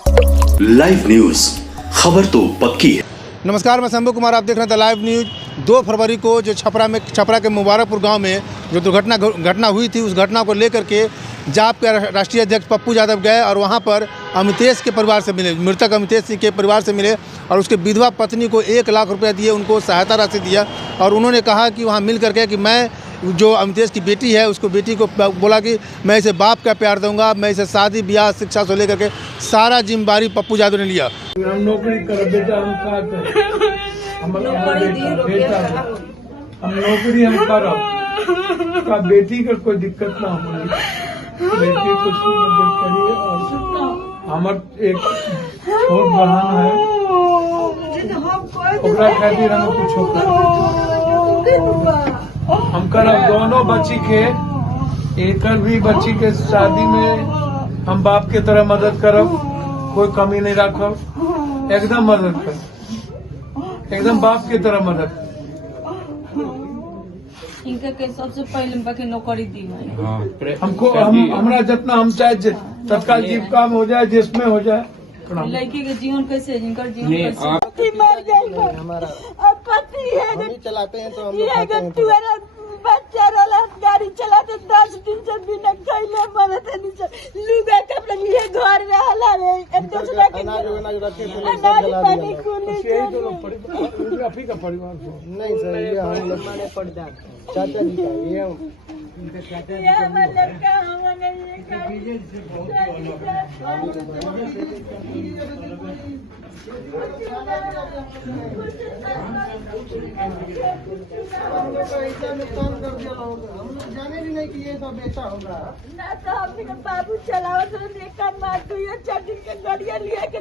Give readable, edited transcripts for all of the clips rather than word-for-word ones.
Live news, खबर तो पक्की है। नमस्कार, मैं शंभू कुमार, आप देख रहे हैं द लाइव न्यूज। 2 फरवरी को जो छपरा के मुबारकपुर गांव में जो घटना हुई थी, उस घटना को लेकर के जाप के राष्ट्रीय अध्यक्ष पप्पू यादव गए और वहां पर अमितेश के परिवार से मिले, मृतक अमितेश सिंह के परिवार से मिले और उसके विधवा पत्नी को 1 लाख रुपया दिए, उनको सहायता राशि दिया। और उन्होंने कहा कि वहाँ मिल करके कि मैं जो अमितेश की बेटी है, उसको बेटी को बोला कि मैं इसे बाप का प्यार दूंगा, मैं इसे शादी ब्याह शिक्षा से लेकर के सारा जिम्मेदारी पप्पू यादव ने लिया। हम नौकरी कर बेटा, हम नौकरी हम करब का बेटी का कोई दिक्कत ना हो, बेटी कुछ मदद करिए। और हमार एक छोट बहन है, ओकरा खातिर हम कुछ हम करब। दोनों बच्ची के, एक भी बच्ची के शादी में हम बाप के तरह मदद करब, कोई कमी नहीं रखब, एकदम मदद कर, एकदम बाप की तरह मदद। इनका के सबसे पहले बाकी नौकरी दी है हमको, हमरा जितना हम चाहे तत्काल जीव काम हो जाए, जिसमें हो जाए। लड़की के जीवन कैसे, इनका जीवन कैसे मर गई हमारा अब पति है, हम चलाते हैं तो हम तुम्हारा बच्चा वाला गाड़ी चलाते 10 दिन से बिना खैले मरत नहीं, लुगा कपड़ा लिए घर रहला रे, एक दूसरा के अनाज पानी कुली रफी का परिवार नहीं सर, ये हम लोग माने पड़ जाए चाचा जी का, ये हमारा लड़का हमारा ये जाने भी नहीं कि ये सब ऐसा होगा ना। तो हमने बाबू चलावत रहे, मार दुइया 4 दिन के गाड़िया लिया के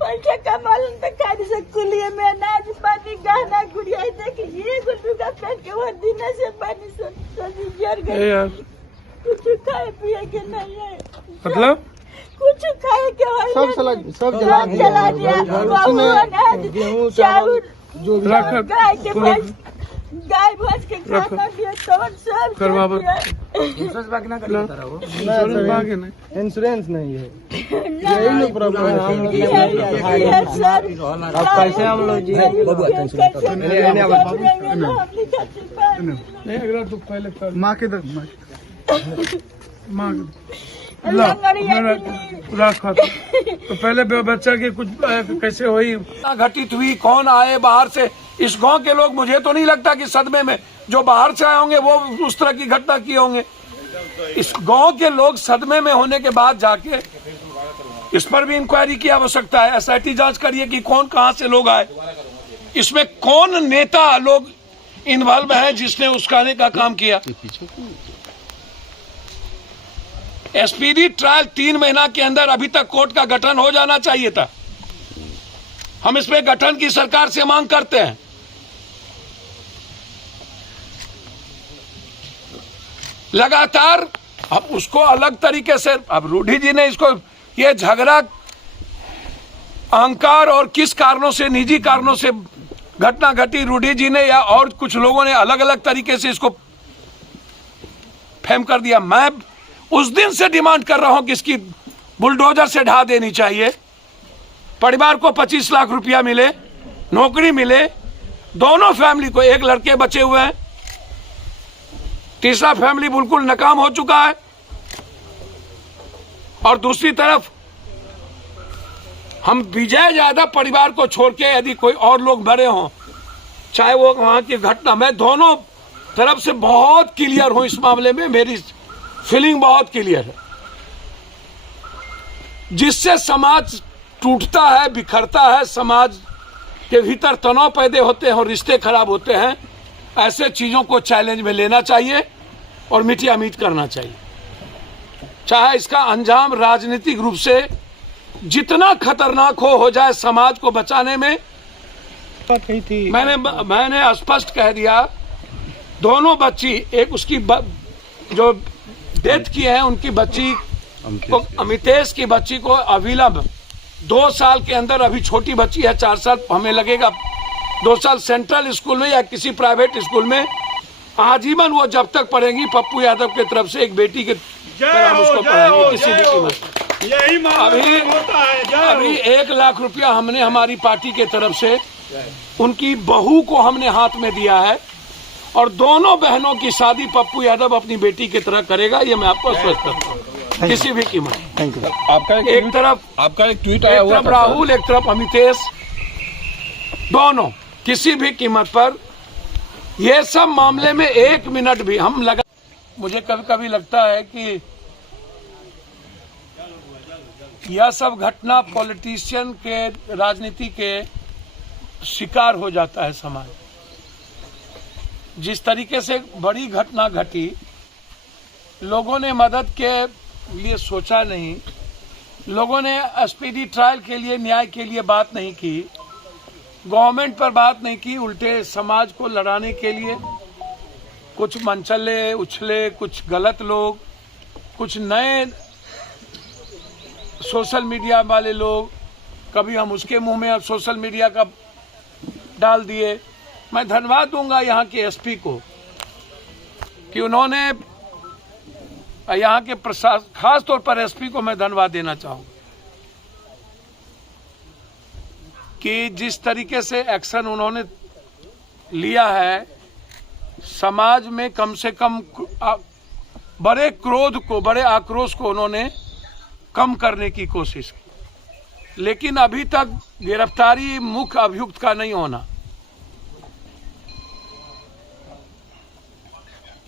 पैसा कमाल तो खाली से कुलिये में अनाज पानी गहना गुड़िया देखी ये गुड्डूगा पहन के वो दिन से पानी से गिर गई। कुछ खाए पिए के नहीं है, मतलब कुछ खाए के सब जला दिया। गेहूँ चावल जो गाय के गाय भैंस के खाना दिया, सब इंश्योरेंस नहीं है, यही लोग प्रॉब्लम है सर। अब कैसे हम लोग जी तो पहले माँ के दर माँ रखा तो पहले बच्चा के कुछ कैसे हुई, घटित हुई, कौन आए बाहर से। इस गांव के लोग, मुझे तो नहीं लगता कि सदमे में जो बाहर से आए होंगे वो उस तरह की घटना किए होंगे। इस गांव के लोग सदमे में होने के बाद जाके इस पर भी इंक्वायरी की आवश्यकता है। SIT जांच करिए कि कौन कहां से लोग आए, इसमें कौन नेता लोग इन्वॉल्व है जिसने उसकाने का काम किया। SPD ट्रायल 3 महीना के अंदर अभी तक कोर्ट का गठन हो जाना चाहिए था। हम इसमें गठन की सरकार से मांग करते हैं। लगातार अब उसको अलग तरीके से, अब रूढ़ी जी ने इसको, ये झगड़ा अहंकार और किस कारणों से, निजी कारणों से घटना घटी, रूढ़ी जी ने या और कुछ लोगों ने अलग अलग तरीके से इसको फेम कर दिया। मैं उस दिन से डिमांड कर रहा हूं कि इसकी बुलडोजर से ढा देनी चाहिए। परिवार को 25 लाख रुपया मिले, नौकरी मिले, दोनों फैमिली को, एक लड़के बचे हुए हैं, तीसरा फैमिली बिल्कुल नाकाम हो चुका है। और दूसरी तरफ हम विजय यादव परिवार को छोड़ के यदि कोई और लोग मरे हों, चाहे वो वहां की घटना, मैं दोनों तरफ से बहुत क्लियर हूं इस मामले में, मेरी फीलिंग बहुत क्लियर है। जिससे समाज टूटता है, बिखरता है, समाज के भीतर तनाव पैदा होते हैं और रिश्ते खराब होते हैं। ऐसे चीजों को चैलेंज में लेना चाहिए और मीठा मीठ करना चाहिए, चाहे इसका अंजाम राजनीतिक रूप से जितना खतरनाक हो जाए समाज को बचाने में। मैंने स्पष्ट कह दिया, दोनों बच्ची, एक उसकी जो डेथ की है उनकी बच्ची को, अमितेश की बच्ची को अविलंब 2 साल के अंदर, अभी छोटी बच्ची है 4 साल, हमें लगेगा 2 साल सेंट्रल स्कूल में या किसी प्राइवेट स्कूल में आजीवन वो जब तक पढ़ेंगी, पप्पू यादव की तरफ से एक बेटी के तरह हम उसको पढ़ाएंगे किसी भी कीमत। यही अभी 1 लाख रुपया हमने हमारी पार्टी के तरफ से उनकी बहू को हमने हाथ में दिया है और दोनों बहनों की शादी पप्पू यादव अपनी बेटी की तरह करेगा, ये मैं आपको आश्वस्त करता हूँ किसी भी कीमत। Thank you. आपका एक ट्वीट आया हुआ था राहुल, एक तरफ अमितेश, दोनों किसी भी कीमत पर ये सब मामले में 1 मिनट भी हम लगा। मुझे कभी कभी लगता है कि यह सब घटना पॉलिटिशियन के, राजनीति के शिकार हो जाता है समाज। जिस तरीके से बड़ी घटना घटी, लोगों ने मदद के लिए सोचा नहीं, लोगों ने स्पीडी ट्रायल के लिए, न्याय के लिए बात नहीं की, गवर्नमेंट पर बात नहीं की, उल्टे समाज को लड़ाने के लिए कुछ मनचले उछले, कुछ गलत लोग, कुछ नए सोशल मीडिया वाले लोग, कभी हम उसके मुंह में अब सोशल मीडिया का डाल दिए। मैं धन्यवाद दूंगा यहाँ के एसपी को कि उन्होंने, यहाँ के प्रशासन, खास तौर पर एसपी को मैं धन्यवाद देना चाहूंगा कि जिस तरीके से एक्शन उन्होंने लिया है, समाज में कम से कम बड़े क्रोध को, बड़े आक्रोश को उन्होंने कम करने की कोशिश की। लेकिन अभी तक गिरफ्तारी मुख्य अभियुक्त का नहीं होना,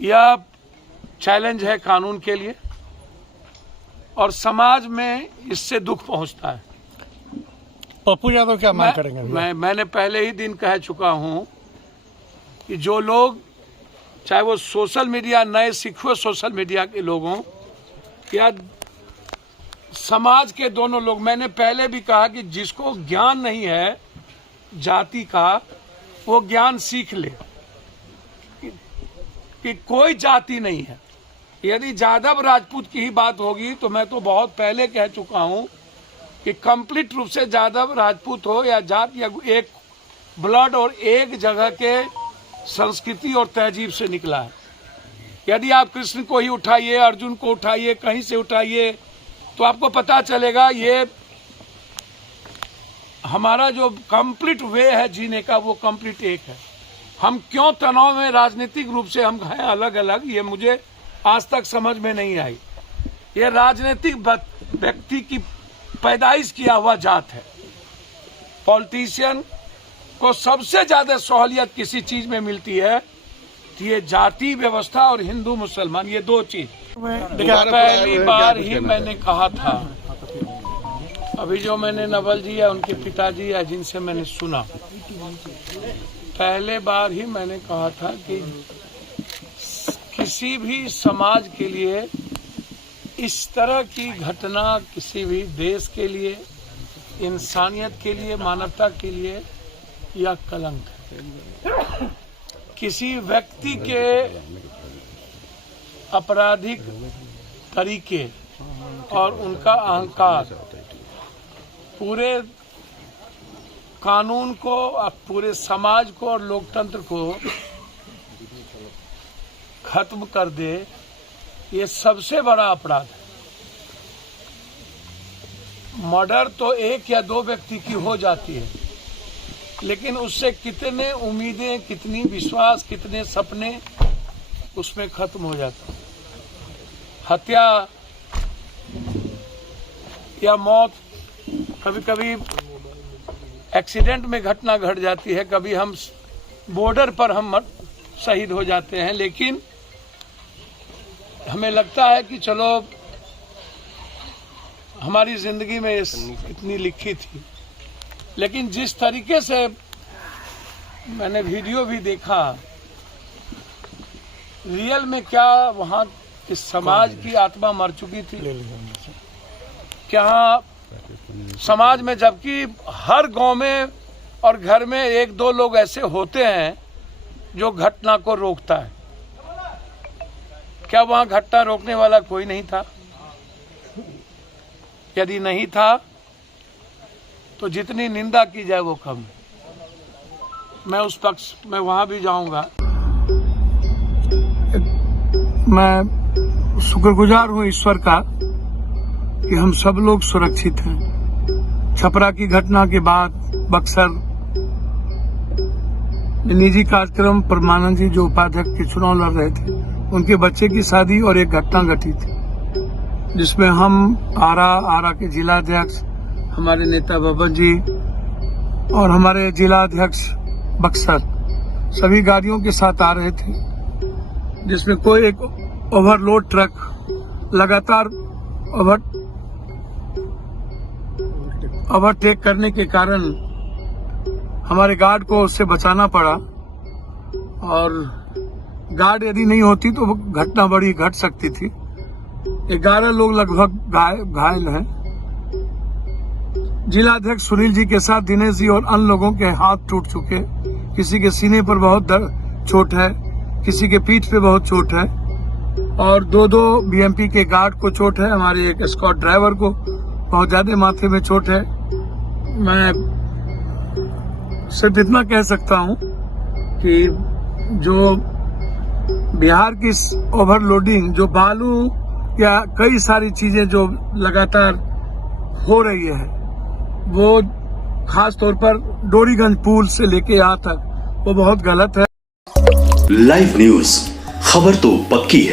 यह चैलेंज है कानून के लिए और समाज में इससे दुख पहुंचता है। पप्पू यादव क्या मांग करेंगे? मैंने पहले ही दिन कह चुका हूं कि जो लोग, चाहे वो सोशल मीडिया, नए सिखुए सोशल मीडिया के लोग हों या समाज के दोनों लोग, मैंने पहले भी कहा कि जिसको ज्ञान नहीं है जाति का, वो ज्ञान सीख ले कि कोई जाति नहीं है। यदि यादव राजपूत की ही बात होगी तो मैं तो बहुत पहले कह चुका हूं कि कंप्लीट रूप से यादव राजपूत हो या जात, या एक ब्लड और एक जगह के संस्कृति और तहजीब से निकला है। यदि आप कृष्ण को ही उठाइए, अर्जुन को उठाइए, कहीं से उठाइए, तो आपको पता चलेगा ये हमारा जो कंप्लीट वे है जीने का, वो कंप्लीट एक है। हम क्यों तनाव में राजनीतिक रूप से हम हैं अलग अलग, ये मुझे आज तक समझ में नहीं आई। ये राजनीतिक व्यक्ति की पैदाइश किया हुआ जात है। पॉलिटिशियन को सबसे ज्यादा सहूलियत किसी चीज में मिलती है तो ये जाति व्यवस्था और हिंदू मुसलमान, ये दो चीज। पहली बार ही मैंने कहा था, अभी जो मैंने नवल जी या उनके पिताजी या जिनसे मैंने सुना, पहले बार ही मैंने कहा था कि किसी भी समाज के लिए इस तरह की घटना, किसी भी देश के लिए, इंसानियत के लिए, मानवता के लिए यह कलंक है। किसी व्यक्ति के आपराधिक तरीके और उनका अहंकार पूरे कानून को, पूरे समाज को और लोकतंत्र को खत्म कर दे, ये सबसे बड़ा अपराध है। मर्डर तो 1 या 2 व्यक्ति की हो जाती है, लेकिन उससे कितने उम्मीदें, कितनी विश्वास, कितने सपने उसमें खत्म हो जाते हैं। हत्या या मौत, कभी कभी एक्सीडेंट में घटना घट जाती है, कभी हम बॉर्डर पर हम शहीद हो जाते हैं, लेकिन हमें लगता है कि चलो हमारी जिंदगी में इतनी लिखी थी। लेकिन जिस तरीके से मैंने वीडियो भी देखा, रियल में क्या वहाँ इस समाज की आत्मा मर चुकी थी क्या समाज में, जबकि हर गांव में और घर में 1-2 लोग ऐसे होते हैं जो घटना को रोकता है। क्या वहां घटना रोकने वाला कोई नहीं था? यदि नहीं था तो जितनी निंदा की जाए वो कम। मैं उस पक्ष में वहां भी जाऊंगा। मैं शुक्रगुजार हूं ईश्वर का कि हम सब लोग सुरक्षित हैं। छपरा की घटना के बाद बक्सर निजी कार्यक्रम परमानंद जी जो उपाध्यक्ष के चुनाव लड़ रहे थे, उनके बच्चे की शादी और एक घटना घटी थी जिसमें हम आरा के जिलाध्यक्ष, हमारे नेता बबन जी और हमारे जिलाध्यक्ष बक्सर सभी गाड़ियों के साथ आ रहे थे, जिसमें कोई एक ओवरलोड ट्रक लगातार ओवरटेक करने के कारण हमारे गार्ड को उससे बचाना पड़ा, और गार्ड यदि नहीं होती तो वो घटना बड़ी घट सकती थी। 11 लोग लगभग घायल हैं। जिलाध्यक्ष सुनील जी के साथ दिनेश जी और अन्य लोगों के हाथ टूट चुके, किसी के सीने पर बहुत चोट है, किसी के पीठ पे बहुत चोट है, और दो बीएमपी के गार्ड को चोट है। हमारे एक स्कॉट ड्राइवर को बहुत ज्यादा माथे में चोट है। मैं सिर्फ इतना कह सकता हूं कि जो बिहार की ओवरलोडिंग, जो बालू या कई सारी चीजें जो लगातार हो रही है, वो खास तौर पर डोरीगंज पुल से लेके यहाँ तक वो बहुत गलत है। लाइव न्यूज, खबर तो पक्की है।